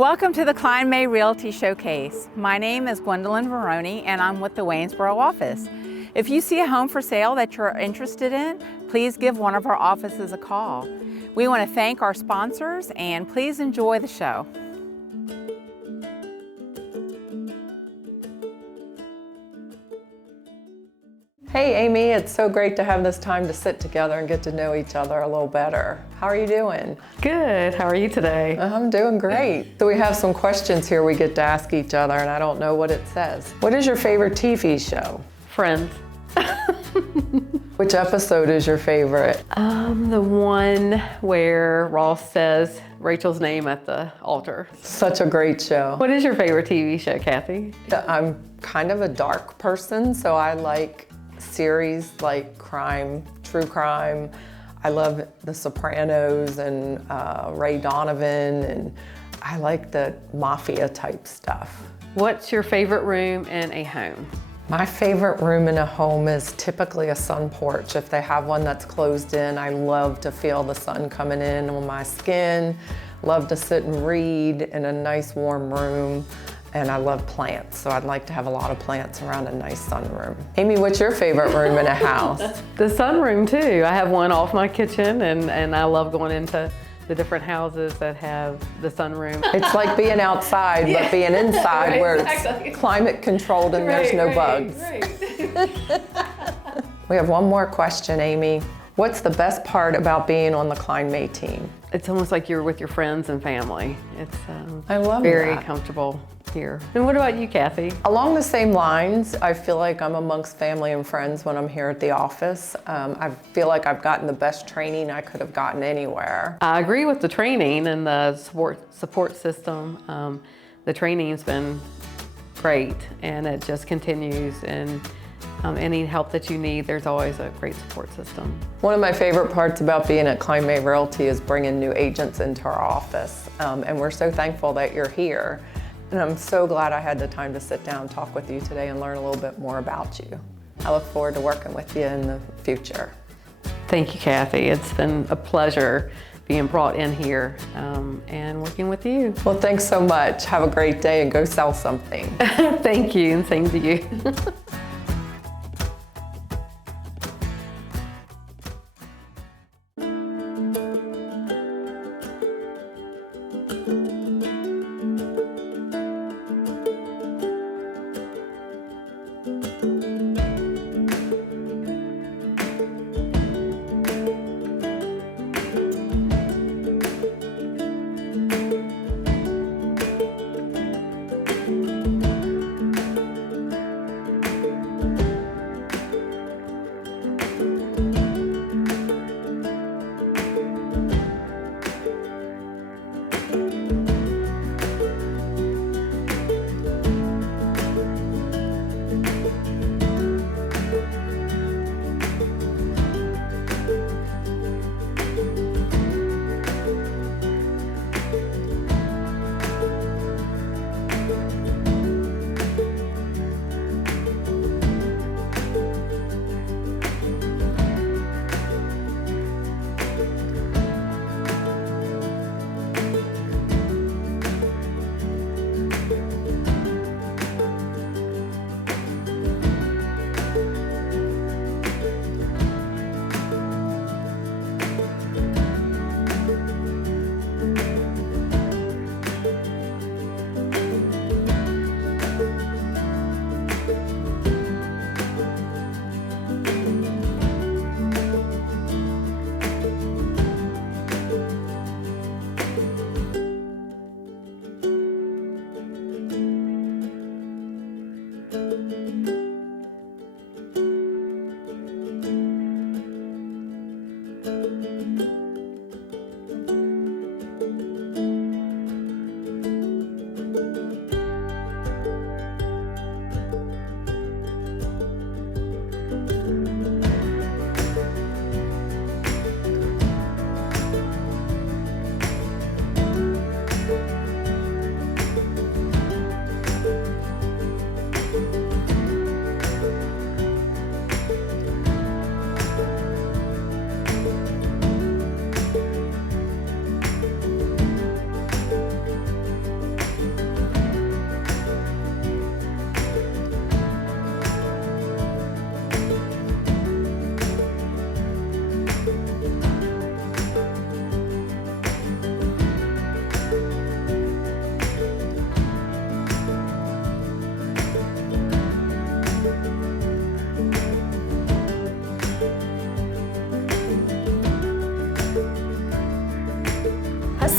Welcome to the Kline May Realty Showcase. My name is Gwendolyn Varone and I'm with the Waynesboro office. If you see a home for sale that you're interested in, please give one of our offices a call. We want to thank our sponsors and please enjoy the show. Hey Amy, it's so great to have this time to sit together and get to know each other a little better. How are you doing? Good, how are you today? I'm doing great. So we have some questions here we get to ask each other and I don't know what it says. What is your favorite TV show? Friends. Which episode is your favorite? The one where Ross says Rachel's name at the altar. Such a great show. What is your favorite TV show, Kathy? I'm kind of a dark person, so I like series like crime, true crime. I love The Sopranos and Ray Donovan, and I like the mafia type stuff. What's your favorite room in a home? My favorite room in a home is typically a sun porch. If they have one that's closed in, I love to feel the sun coming in on my skin. Love to sit and read in a nice warm room. And I love plants, so I'd like to have a lot of plants around a nice sunroom. Amy, what's your favorite room in a house? The sunroom too. I have one off my kitchen and I love going into the different houses that have the sunroom. It's like being outside, yeah, but being inside right, where exactly. It's climate controlled and there's no bugs. Right. We have one more question, Amy. What's the best part about being on the Kline May team? It's almost like you're with your friends and family. It's I love very that. Comfortable here. And what about you, Kathy? Along the same lines, I feel like I'm amongst family and friends when I'm here at the office. I feel like I've gotten the best training I could have gotten anywhere. I agree with the training and the support system. The training's been great and it just continues, and any help that you need, there's always a great support system. One of my favorite parts about being at Kline May Realty is bringing new agents into our office. And we're so thankful that you're here. And I'm so glad I had the time to sit down and talk with you today and learn a little bit more about you. I look forward to working with you in the future. Thank you, Kathy. It's been a pleasure being brought in here and working with you. Well, thanks so much. Have a great day and go sell something. Thank you, and same to you.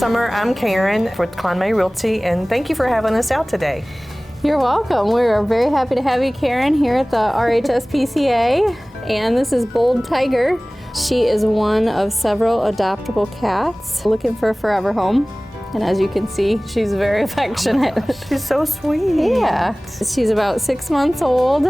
Summer. I'm Karen with Kline Realty, and thank you for having us out today. You're welcome. We're very happy to have you, Karen, here at the SPCA. And this is Bold Tiger. She is one of several adoptable cats looking for a forever home. And as you can see, she's very affectionate. Oh, she's so sweet. Yeah. She's about 6 months old.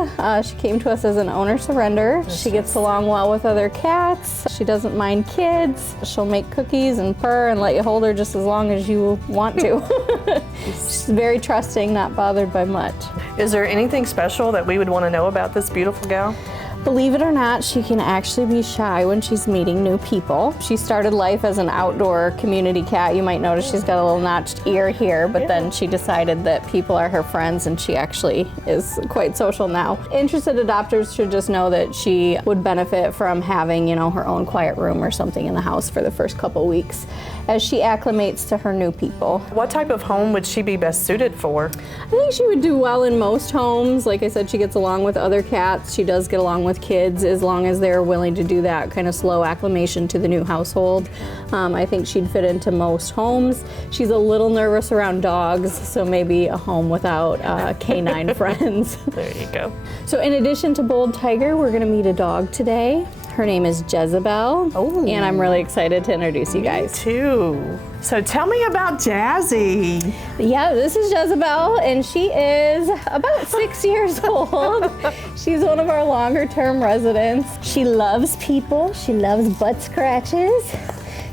She came to us as an owner surrender. She gets along well with other cats. She doesn't mind kids. She'll make cookies and purr and let you hold her just as long as you want to. She's very trusting, not bothered by much. Is there anything special that we would want to know about this beautiful gal? Believe it or not, she can actually be shy when she's meeting new people. She started life as an outdoor community cat. You might notice she's got a little notched ear here, but then she decided that people are her friends and she actually is quite social now. Interested adopters should just know that she would benefit from having, her own quiet room or something in the house for the first couple weeks as she acclimates to her new people. What type of home would she be best suited for? I think she would do well in most homes. Like I said, she gets along with other cats. She does get along with kids as long as they're willing to do that kind of slow acclimation to the new household. I think she'd fit into most homes. She's a little nervous around dogs, so maybe a home without canine friends. There you go. So in addition to Bold Tiger, we're gonna meet a dog today. Her name is Jezebel, and I'm really excited to introduce you guys. Me too. So tell me about Jazzy. Yeah, this is Jezebel, and she is about 6 years old. She's one of our longer term residents. She loves people. She loves butt scratches.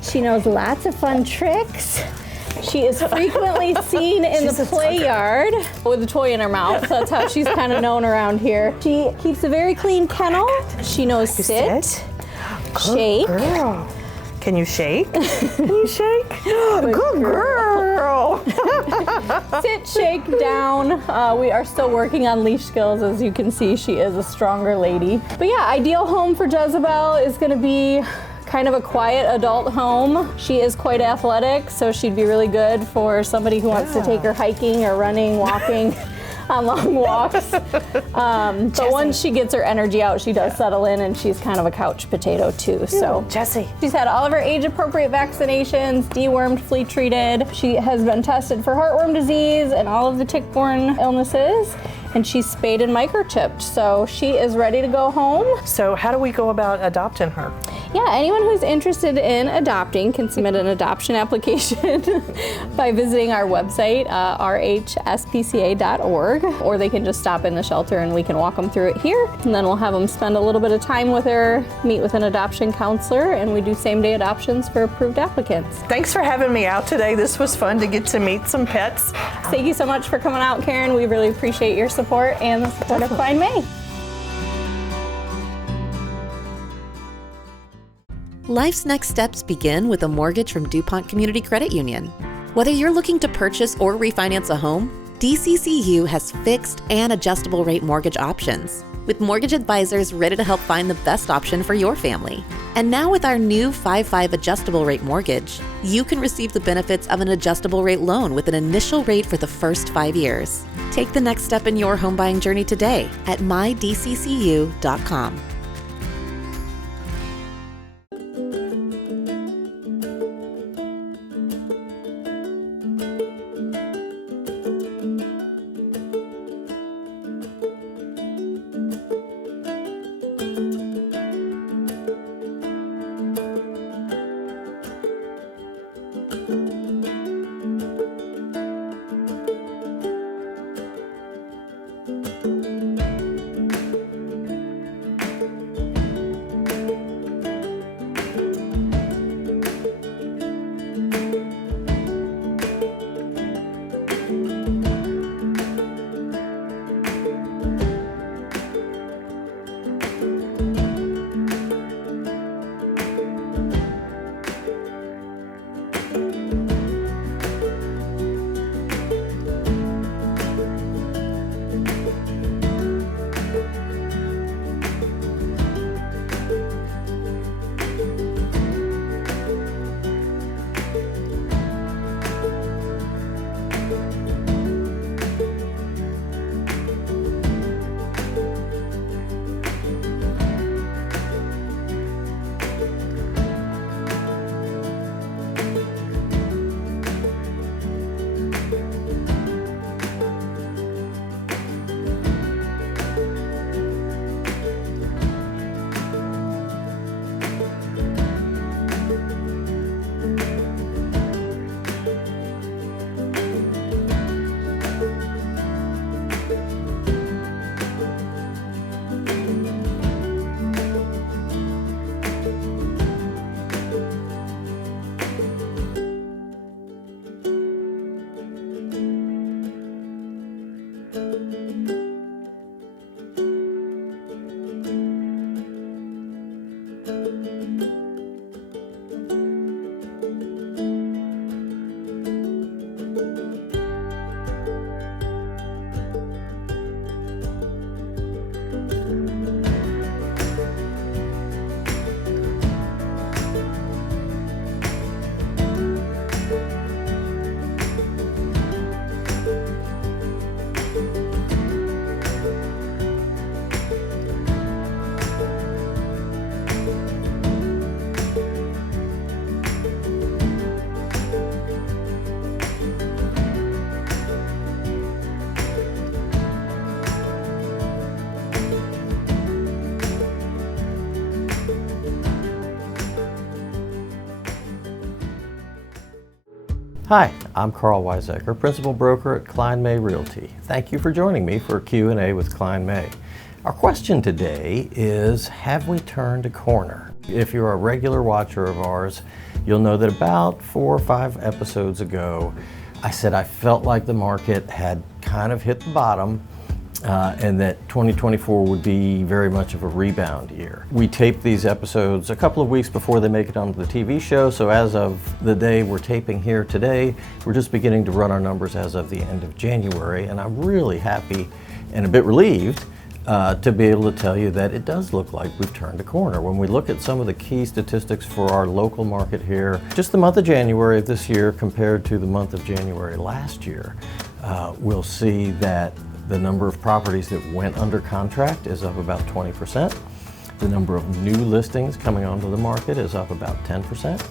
She knows lots of fun tricks. She is frequently seen in the play yard with a toy in her mouth. That's how she's kind of known around here. She keeps a very clean kennel. She knows sit, shake. Girl. Can you shake? Can you shake? Good girl. Sit, shake, down. We are still working on leash skills. As you can see, she is a stronger lady. But yeah, ideal home for Jezebel is going to be kind of a quiet adult home. She is quite athletic, so she'd be really good for somebody who wants to take her hiking or running, walking on long walks. But once she gets her energy out, she does settle in, and she's kind of a couch potato too. So Jessie. She's had all of her age-appropriate vaccinations, dewormed, flea treated. She has been tested for heartworm disease and all of the tick-borne illnesses. And she's spayed and microchipped, so she is ready to go home. So how do we go about adopting her? Yeah, anyone who's interested in adopting can submit an adoption application by visiting our website, rhspca.org, or they can just stop in the shelter and we can walk them through it here. And then we'll have them spend a little bit of time with her, meet with an adoption counselor, and we do same-day adoptions for approved applicants. Thanks for having me out today. This was fun to get to meet some pets. Thank you so much for coming out, Karen. We really appreciate your support and the support of Kline May. Life's next steps begin with a mortgage from DuPont Community Credit Union. Whether you're looking to purchase or refinance a home, DCCU has fixed and adjustable rate mortgage options, with mortgage advisors ready to help find the best option for your family. And now with our new 5/5 adjustable rate mortgage, you can receive the benefits of an adjustable rate loan with an initial rate for the first 5 years. Take the next step in your home buying journey today at mydccu.com. Hi, I'm Karl Waizecker, Principal Broker at Kline Realty. Thank you for joining me for Q&A with Kline. Our question today is, have we turned a corner? If you're a regular watcher of ours, you'll know that about 4 or 5 episodes ago, I said I felt like the market had kind of hit the bottom and that 2024 would be very much of a rebound year. We tape these episodes a couple of weeks before they make it onto the TV show, so as of the day we're taping here today, we're just beginning to run our numbers as of the end of January, and I'm really happy and a bit relieved to be able to tell you that it does look like we've turned a corner. When we look at some of the key statistics for our local market here, just the month of January of this year compared to the month of January last year, we'll see that the number of properties that went under contract is up about 20%. The number of new listings coming onto the market is up about 10%.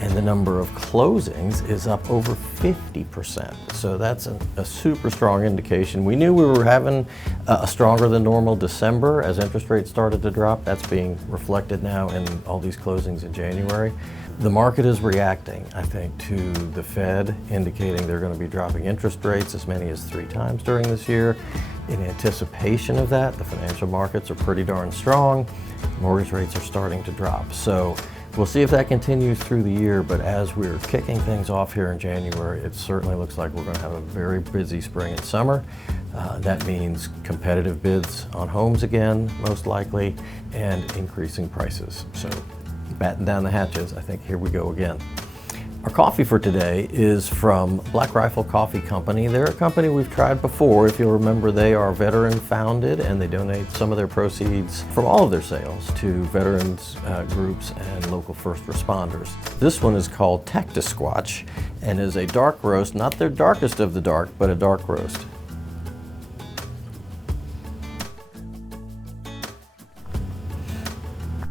And the number of closings is up over 50%. So that's a super strong indication. We knew we were having a stronger than normal December as interest rates started to drop. That's being reflected now in all these closings in January. The market is reacting, I think, to the Fed indicating they're going to be dropping interest rates as many as 3 times during this year. In anticipation of that, the financial markets are pretty darn strong. Mortgage rates are starting to drop. So we'll see if that continues through the year, but as we're kicking things off here in January, it certainly looks like we're going to have a very busy spring and summer. That means competitive bids on homes again, most likely, and increasing prices. So batten down the hatches, I think here we go again. Our coffee for today is from Black Rifle Coffee Company. They're a company we've tried before. If you'll remember, they are veteran founded and they donate some of their proceeds from all of their sales to veterans groups and local first responders. This one is called Tectisquatch and is a dark roast, not their darkest of the dark, but a dark roast.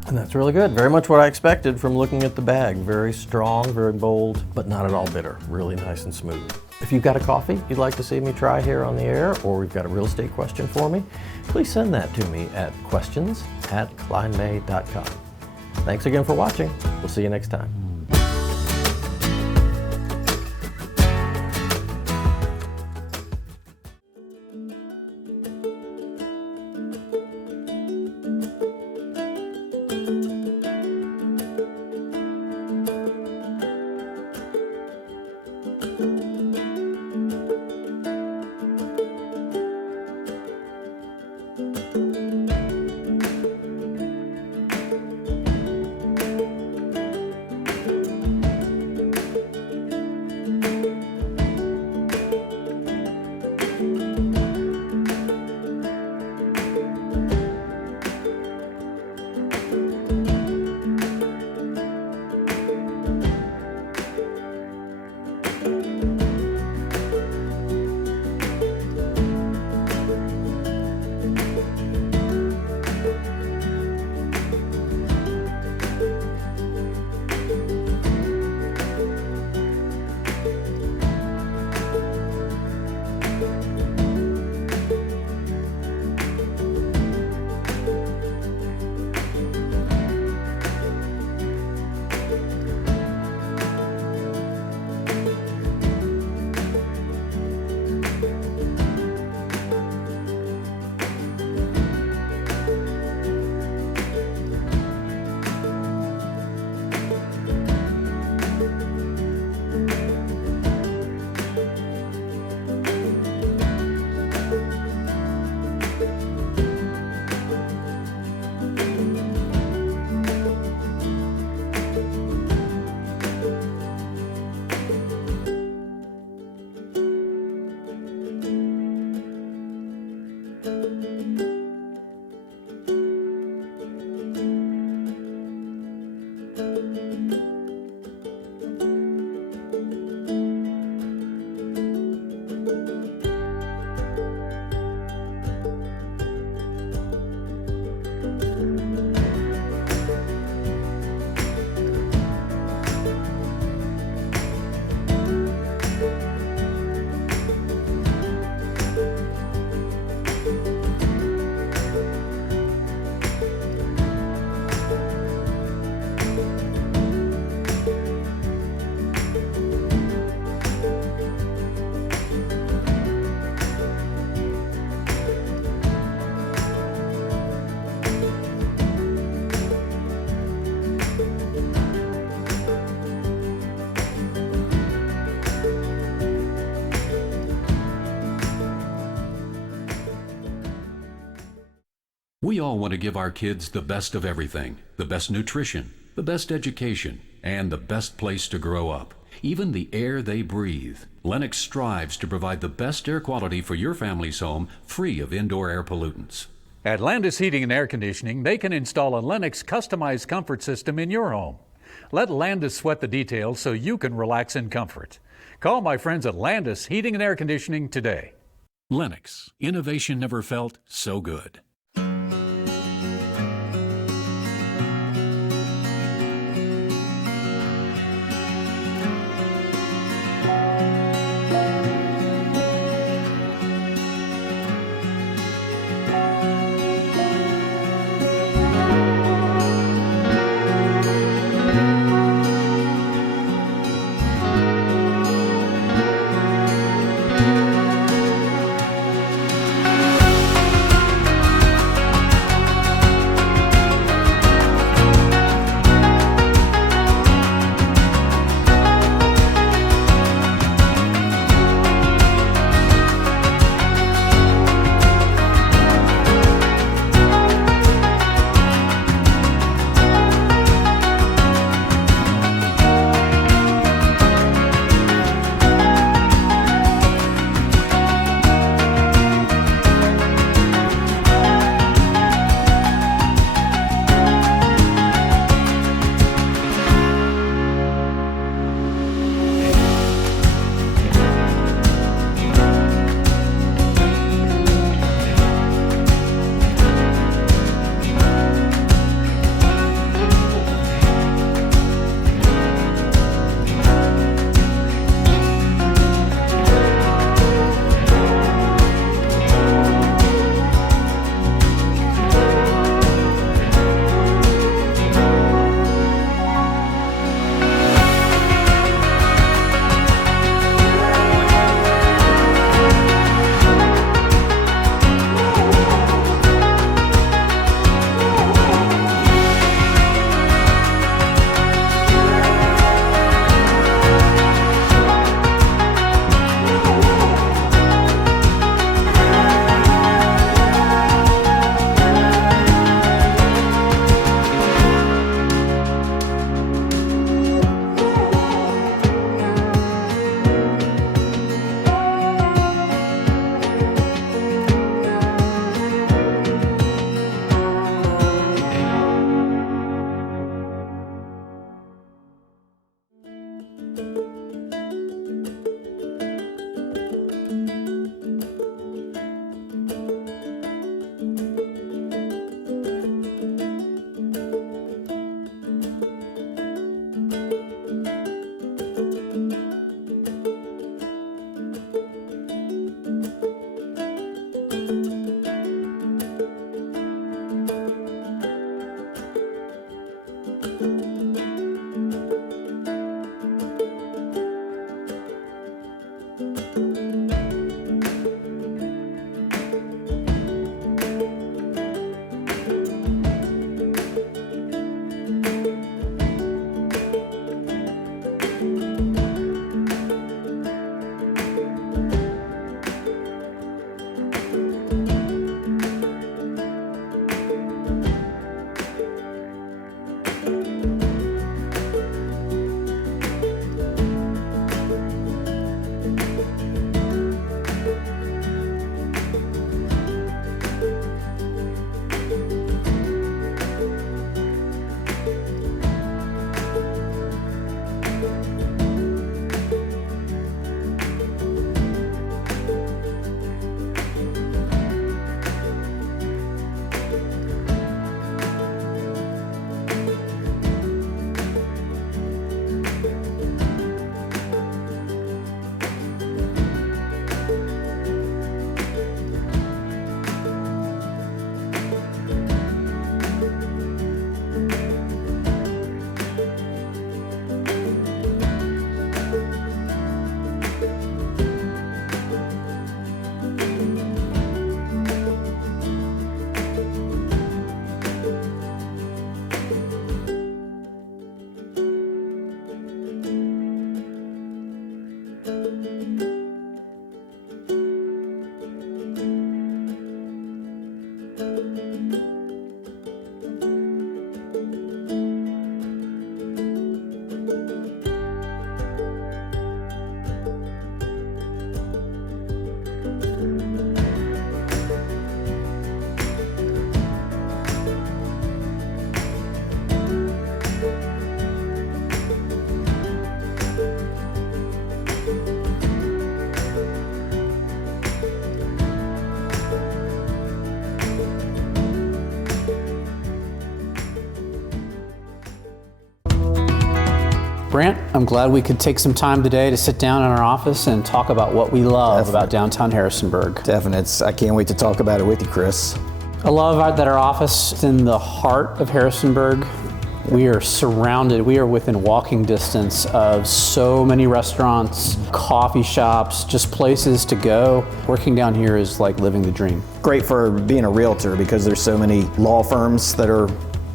And that's really good. Very much what I expected from looking at the bag. Very strong, very bold, but not at all bitter. Really nice and smooth. If you've got a coffee you'd like to see me try here on the air, or we've got a real estate question for me, please send that to me at questions@klinemay.com. Thanks again for watching. We'll see you next time. We all want to give our kids the best of everything, the best nutrition, the best education, and the best place to grow up, even the air they breathe. Lennox strives to provide the best air quality for your family's home, free of indoor air pollutants. At Landis Heating and Air Conditioning, they can install a Lennox customized comfort system in your home. Let Landis sweat the details so you can relax in comfort. Call my friends at Landis Heating and Air Conditioning today. Lennox, innovation never felt so good. Brant, I'm glad we could take some time today to sit down in our office and talk about what we love about downtown Harrisonburg. Definitely. I can't wait to talk about it with you, Chris. I love that our office is in the heart of Harrisonburg. We are surrounded, we are within walking distance of so many restaurants, coffee shops, just places to go. Working down here is like living the dream. Great for being a realtor because there's so many law firms that are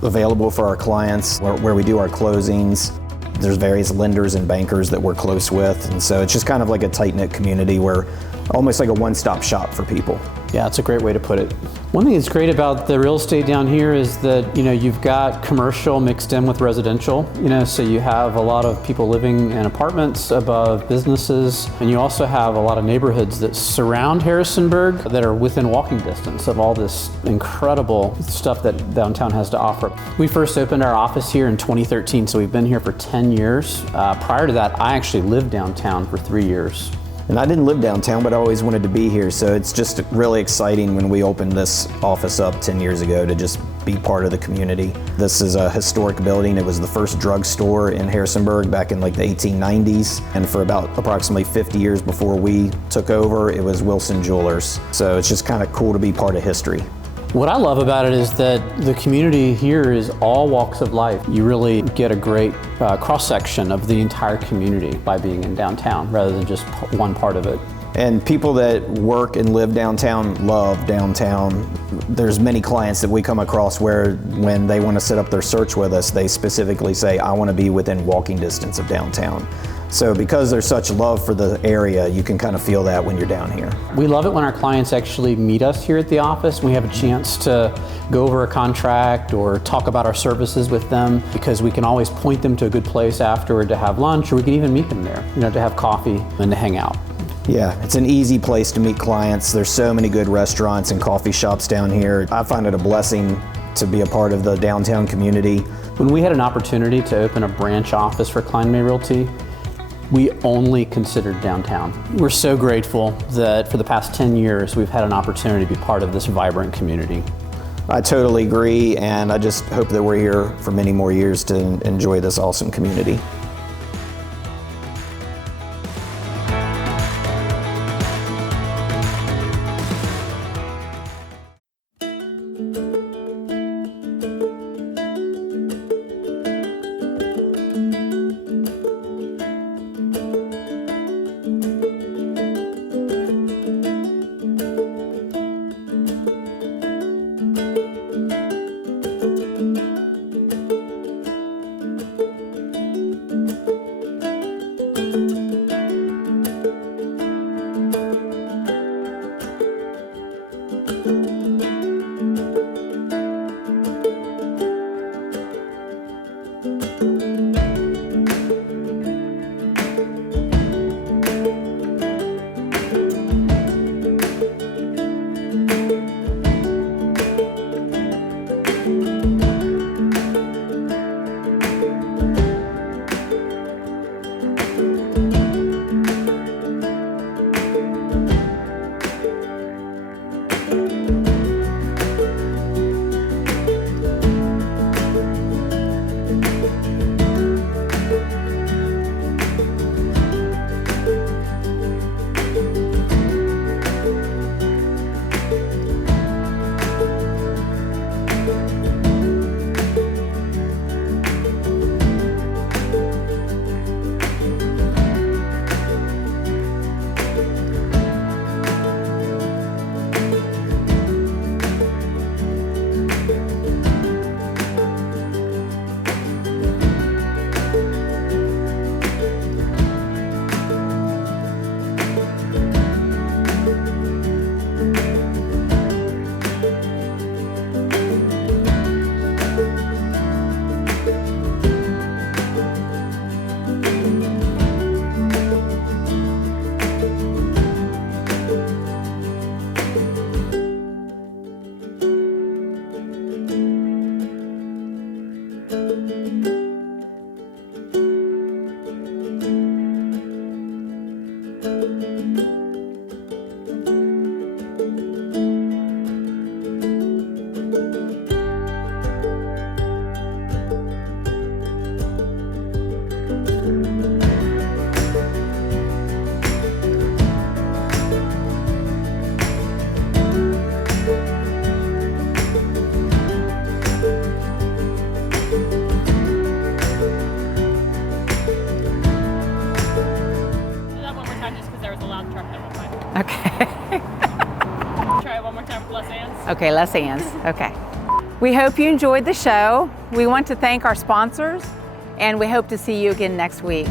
available for our clients where we do our closings. There's various lenders and bankers that we're close with, and so it's just kind of like a tight-knit community where almost like a one-stop shop for people. Yeah, it's a great way to put it. One thing that's great about the real estate down here is that, you've got commercial mixed in with residential, so you have a lot of people living in apartments above businesses, and you also have a lot of neighborhoods that surround Harrisonburg that are within walking distance of all this incredible stuff that downtown has to offer. We first opened our office here in 2013, so we've been here for 10 years. Prior to that, I actually lived downtown for 3 years. And I didn't live downtown, but I always wanted to be here, so it's just really exciting when we opened this office up 10 years ago to just be part of the community. This is a historic building. It was the first drugstore in Harrisonburg back in like the 1890s, and for about approximately 50 years before we took over, it was Wilson Jewelers. So it's just kind of cool to be part of history. What I love about it is that the community here is all walks of life. You really get a great cross-section of the entire community by being in downtown rather than just one part of it. And people that work and live downtown love downtown. There's many clients that we come across where when they want to set up their search with us, they specifically say, I want to be within walking distance of downtown. So because there's such love for the area, you can kind of feel that when you're down here. We love it when our clients actually meet us here at the office. We have a chance to go over a contract or talk about our services with them because we can always point them to a good place afterward to have lunch, or we can even meet them there, to have coffee and to hang out. Yeah, it's an easy place to meet clients. There's so many good restaurants and coffee shops down here. I find it a blessing to be a part of the downtown community. When we had an opportunity to open a branch office for Kline Realty, we only considered downtown. We're so grateful that for the past 10 years, we've had an opportunity to be part of this vibrant community. I totally agree, and I just hope that we're here for many more years to enjoy this awesome community. Okay, less ands. Okay. We hope you enjoyed the show. We want to thank our sponsors, and we hope to see you again next week.